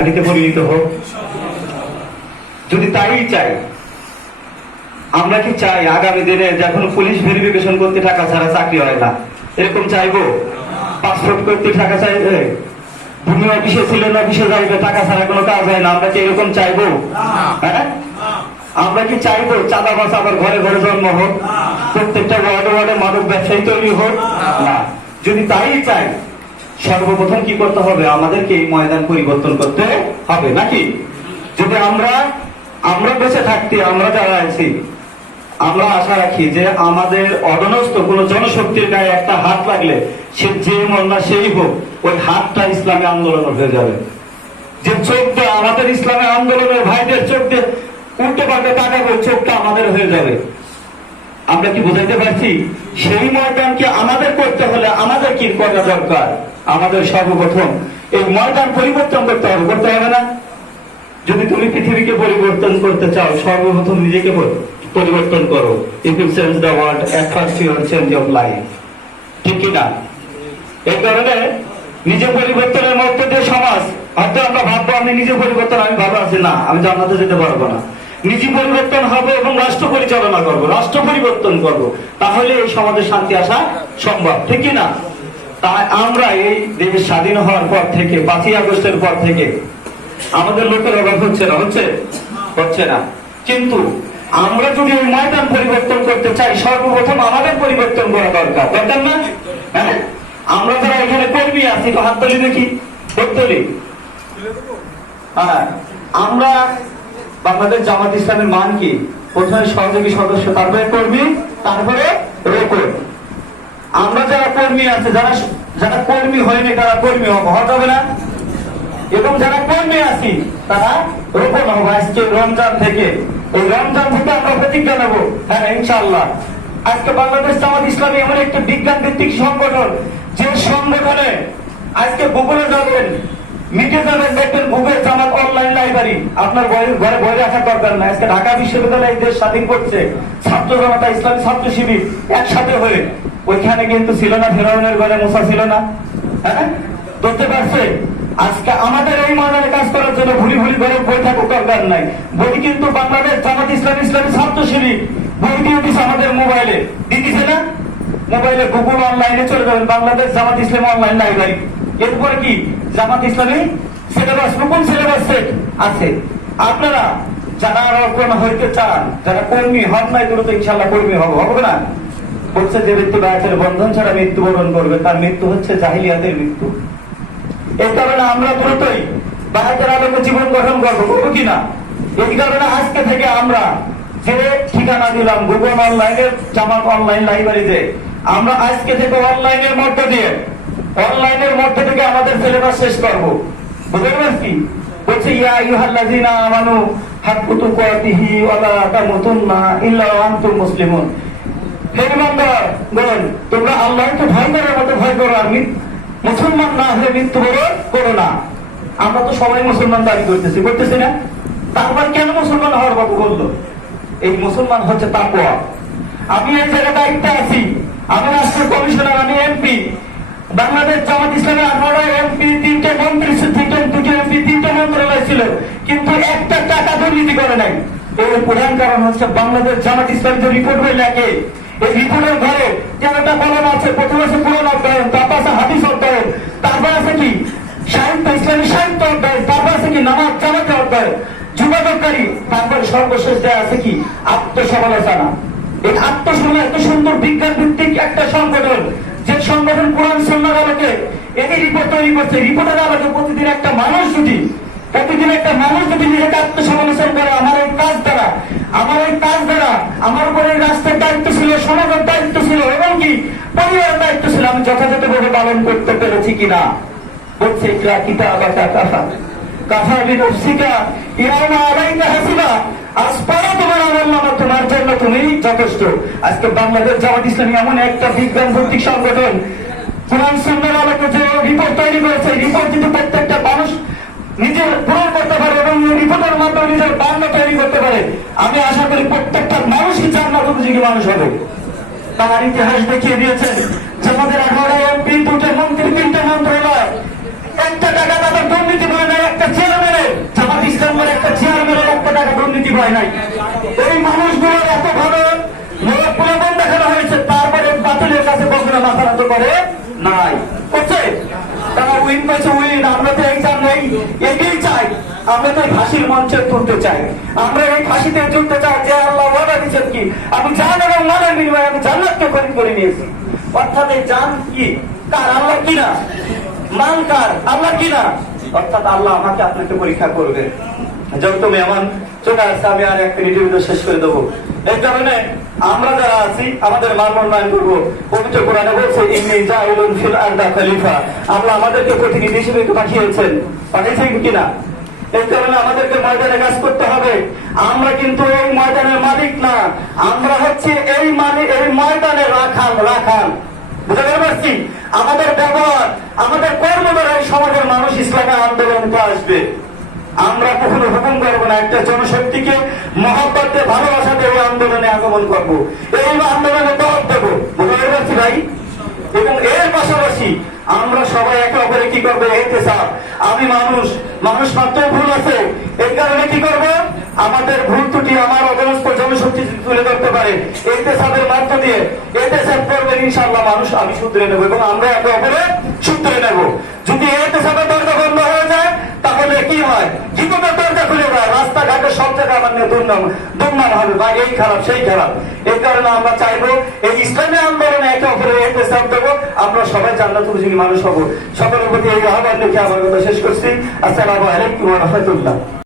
পরিণত হোক। যদি তাই চাই, আমরা কি চাই আগামী দিনে যখন পুলিশ ভেরিফিকেশন করতে টাকা ছাড়া চাকরি হয় না, এরকম চাইবো? পাসপোর্ট করতে টাকা চাইবে, ভূমি অফিসে ছিলেন অফিসে যাইবে, টাকা ছাড়া কোনো কাজ হয় না, আমরা কি এরকম চাইবো? হ্যাঁ, আমরা কি চাইবো চাঁদাবাজ আবার ঘরে ঘরে জন্ম হোক, প্রত্যেকটা ওয়ার্ডে ওয়ার্ডে মাদক ব্যবসায়ী তৈরি হোক? না। যদি তাই চাই, সর্বপ্রথম কি করতে হবে? আমাদেরকে এই ময়দান পরিবর্তন করতে হবে, নাকি? যদি আমরা বেঁচে থাকতে, আমরা যারা আছি, আমরা আশা রাখি যে আমাদের অধনস্থ কোন জনশক্তির গায়ে একটা হাত লাগলে, সে যে মন না সেই হোক, ওই হাতটা ইসলামী আন্দোলন হয়ে যাবে। যে চোখ দিয়ে আমাদের ইসলামী আন্দোলনের ভাইদের চোখ দিয়ে উল্টে পাল্টে তাকাবে, চোখটা আমাদের হয়ে যাবে। আমরা কি বুঝাইতে পারছি? সেই ময়দানকে আমাদের করতে হলে আমাদের কি করা দরকার? আমাদের সর্বপ্রথম এই ময়দান পরিবর্তন করতে হবে, করতে হবে না? যদি তুমি পৃথিবীকে পরিবর্তন করতে চাও, সর্বপ্রথম নিজেকে পরিবর্তন করো। If you change the world, at first you will change your life. ঠিক কি না? এই কারণে নিজে পরিবর্তনের মধ্যে দিয়ে সমাজ, হয়তো আমরা ভাববো আমি নিজে পরিবর্তন, আমি ভাবো আছি না, আমি জান্নাতে যেতে পারবো না। নিজে পরিবর্তন হবে এবং রাষ্ট্র পরিচালনা করবো, রাষ্ট্র পরিবর্তন করবো, তাহলে এই সমাজে শান্তি আসা সম্ভব। ঠিক কি না? তাই আমরা এই দেশ স্বাধীন হওয়ার পর থেকে, 5ই আগস্টের পর থেকে আমাদের লোকের অভাব হচ্ছে না। কিন্তু আমরা যদি এই ময়দান পরিবর্তন করতে চাই, সর্বপ্রথম আমাদের পরিবর্তন করা দরকার না? হ্যাঁ, আমরা যারা এখানে কর্মী আছি, তো হাত তুলি দেখি, তুলি। হ্যাঁ, আমরা বাংলাদেশ জামাত ইসলামের মান কি? প্রথমে সহযোগী সদস্য, তারপরে কর্মী, তারপরে রেকর্ড। আমরা যারা কর্মী আছে, যারা কর্মী হয়নি তারা কর্মী হওয়া যাবে না, এবং যারা কর্মী আছি তারা রোপণ হবো। আজকে রমজান থেকে, এই রমজান থেকে আমরা প্রতিজ্ঞা নেব, হ্যাঁ ইনশাআল্লাহ। আজকে বাংলাদেশ জামাত ইসলামী এমন একটি বিজ্ঞান ভিত্তিক সংগঠন, যে সংগঠনে আজকে গুগলে যাবেন, মিটে যাবেন, দেখবেন গুগল জামাত অনলাইন লাইব্রেরি। আপনার ঘরে বই রাখার দরকার নাই। আজকে ঢাকা বিশ্ববিদ্যালয় দেশ স্বাধীন করছে, ছাত্র জনতা, ইসলামী ছাত্র শিবির একসাথে হয়ে। ওইখানে কিন্তু ছিল না ফেরাউনের ঘরে মুসা ছিল না, হ্যাঁ, ধরতে পারছে। আজকে আমাদের এই ময়দানে কাজ করার জন্য ভুলি ঘরে বই থাকুক দরকার নাই। বই কিন্তু বাংলাদেশ জামাত ইসলামী ছাত্র শিবির বই দিয়ে দিচ্ছে আমাদের মোবাইলে, দিতেছে না? মোবাইলে গুগল অনলাইনে চলে যাবেন, বাংলাদেশ জামাত ইসলামী অনলাইন লাইব্রেরি। এরপরে কি জামাত ইসলামী সিলেবাস, নতুন সিলেবাস সেট আছে। আপনারা যারা রোপণ হইতে চান, যারা কর্মী হন নাই, দ্রুত ইনশাআল্লাহ কর্মী হবে না? বলছে যে ব্যক্তি বায়াতের বন্ধন ছাড়া মৃত্যুবরণ করবে, তার মৃত্যু হচ্ছে জাহিলিয়াতের মৃত্যু। এই কারণে আমরা দ্রুতই বায়াতের আলোকে জীবন গঠন করবো কিনা? এই কারণে আজকে থেকে আমরা যে ঠিকানা দিলাম গুগল অনলাইনের জামাত অনলাইন লাইব্রেরিতে, আমরা আজকে থেকে অনলাইনের মধ্যে থেকে আমাদের সিলেবাস শেষ করবো। বুঝতে পারছি? বলছে ইয়া আইয়ুহাল্লাযীনা আমানু হাক্কু তুকাতিহি ওয়া লা তামুতুন্না ইল্লা ওয়া আনতুম মুসলিমুন। হে ঈমানদারগণ, তোমরা আল্লাহকে ভয় করার মতো ভয় করো, আর মুসলমান না হয়ে মৃত্যুবরণ করো না। আমরা তো সবাই মুসলমান দাবি করতেছি না? তারপর কেন মুসলমান হওয়ার বাবু বললো? এই মুসলমান হচ্ছে তাকওয়া। আমি এই জায়গায় দায়িত্বে আছি, আমি রাষ্ট্র কমিশনার, আমি এমপি। বাংলাদেশ জামাত ইসলামের 18 এমপি, 3টে মন্ত্রী, 2টি এমপি, 3টে মন্ত্রণালয় ছিল, কিন্তু একটা টাকা দুর্নীতি করে নাই। এর প্রধান কারণ হচ্ছে বাংলাদেশ জামাত ইসলাম যে রিপোর্ট বই লেখে, এই রিপোর্টের ঘরে 13টা কলম আছে। প্রথম আছে পুরাণ অধ্যয়ন, তারপর আছে হাদিস অধ্যয়ন, তারপর আছে কি সাহিত্য, ইসলামী সাহিত্য অধ্যয়ন, তারপর আছে কি নামাজ জামাতে অধ্যয়ন, যুগাদকারী, তারপরে সর্বশেষ দেয়া আছে কি আত্মসমালোচনা। এই আত্মসমালোচনা এত সুন্দর বিজ্ঞান ভিত্তিক একটা সংগঠন, যে সংগঠন কোরআন সুন্নাহর আলোকে এই রিপোর্ট তৈরি করছে। রিপোর্টের আলোকে প্রতিদিন একটা মানুষ যদি নিজেকে আত্মসমালোচনা করে, আমার এই কাজ দ্বারা আমার উপরে রাষ্ট্রের দায়িত্ব ছিল, সমাজের দায়িত্ব ছিল, এবং কি পরিবারের দায়িত্ব ছিল, আমি যথাযথভাবে পালন করতে পেরেছি কিনা। বলছে তোমার জন্য তুমি যথেষ্ট। আজকে বাংলাদেশ জামাত ইসলামী এমন একটা বিজ্ঞান ভিত্তিক সংগঠন, কোরআন সুন্নাহর আলোকে যে রিপোর্ট তৈরি করেছে, রিপোর্ট যদি প্রত্যেকটা মানুষ নিজের পূরণ করতে পারে এবং রিপোর্টের মাধ্যমে নিজের বাংলা তৈরি করতে পারে, আমি আশা করি প্রত্যেকটা মানুষই জান্নাত উপযোগী মানুষ হবে। তার ইতিহাস দেখিয়ে দিয়েছেন যে আমাদের 18 এমপি, 2টে মন্ত্রী, 3টে মন্ত্রণালয়, একটা টাকা তাদের দুর্নীতি করে নেয়, একটা চেয়ারম্যান হয় নাই। এই মানুষগুলোর এত ভালো প্রলোভন দেখানো হয়েছে, তারপরে বাতিলের কাছে কখনো মাথা নত করে নাই, করছে। তারা উইন পেয়েছে উইন, আমরা তো এক্সাম নেই, এগিয়ে চাই। আমরা তো ফাঁসির মঞ্চে তুলতে চাই, আমরা এই ফাঁসিতে তুলতে চাই যে আল্লাহ ওয়াদা দিচ্ছেন কি, আমি জান এবং মালের বিনিময়ে আমি জান্নাতকে খরিদ করে নিয়েছি। অর্থাৎ এই জান কি কার? আল্লাহ কিনা। মাল কার? আল্লাহ কিনা। অর্থাৎ আল্লাহ আমাকে আপনাকে পরীক্ষা করবে। যত মেহমান চলে আসছে, আমি আর এক মিনিটের ভিতরে শেষ করে দেবো। এই কারণে আমরা যারা আছি আমাদের মান উন্নয়ন করবো। পবিত্র কোরআনে বলছে ইন্নী জাইলুন ফিল আরদি খলিফা, আল্লাহ আমাদেরকে প্রতিনিধি হিসেবে পাঠিয়েছেন, পাঠিয়েছেন কিনা। এই কারণে আমাদেরকে ময়দানে কাজ করতে হবে। আমরা কিন্তু এই ময়দানের মালিক না, আমরা হচ্ছে এই ময়দানে রাখাল। বুঝতে পারছি? আমাদের ব্যবহার, আমাদের কর্ম দ্বারা এই সমাজের মানুষ ইসলামী আন্দোলনকে আসবে। আমরা কখনো হুকুম করবো না, একটা জনশক্তিকে মহব্বত দিয়ে ভালোবাসা দিয়ে এই আন্দোলনে আগমন করবো, এই আন্দোলনে দল দেবো। বুঝতে পারছি ভাই? এবং এর পাশাপাশি আমরা সবাই একে অপরে কি করবো? ইহতিসাব। আমি মানুষ মাত্র ভুল আছে, এই কারণে কি করবো? আমাদের ভুল ত্রুটি আমার অধস্তন জনশক্তি তুলে ধরতে পারে, ইহতিসাবের মধ্য দিয়ে ইহতিসাব করবেন ইনশাআল্লাহ মানুষ, আমি শুধরে নেবো এবং আমরা একে অপরে শুধরে নেব। যদি ইহতিসাবের দরজা বন্ধ হয়ে যায় তাহলে কি হয়? জীবনের দরজা খুলে যায়, রাস্তাঘাটে সব জায়গায় আমার নিয়ে দুর্নাম হবে, বা এই খারাপ সেই খারাপ। এই কারণে আমরা চাইবো এই ইসলামী আন্দোলনে একে অপরে ইহতিসাব দেবো, আমরা সবাই জান্নাতুল মানুষ হবো। সকলের প্রতি এই আহ্বান রেখে আমার কথা শেষ করছি। আসসালামু আলাইকুম ওয়া রাহমাতুল্লাহ।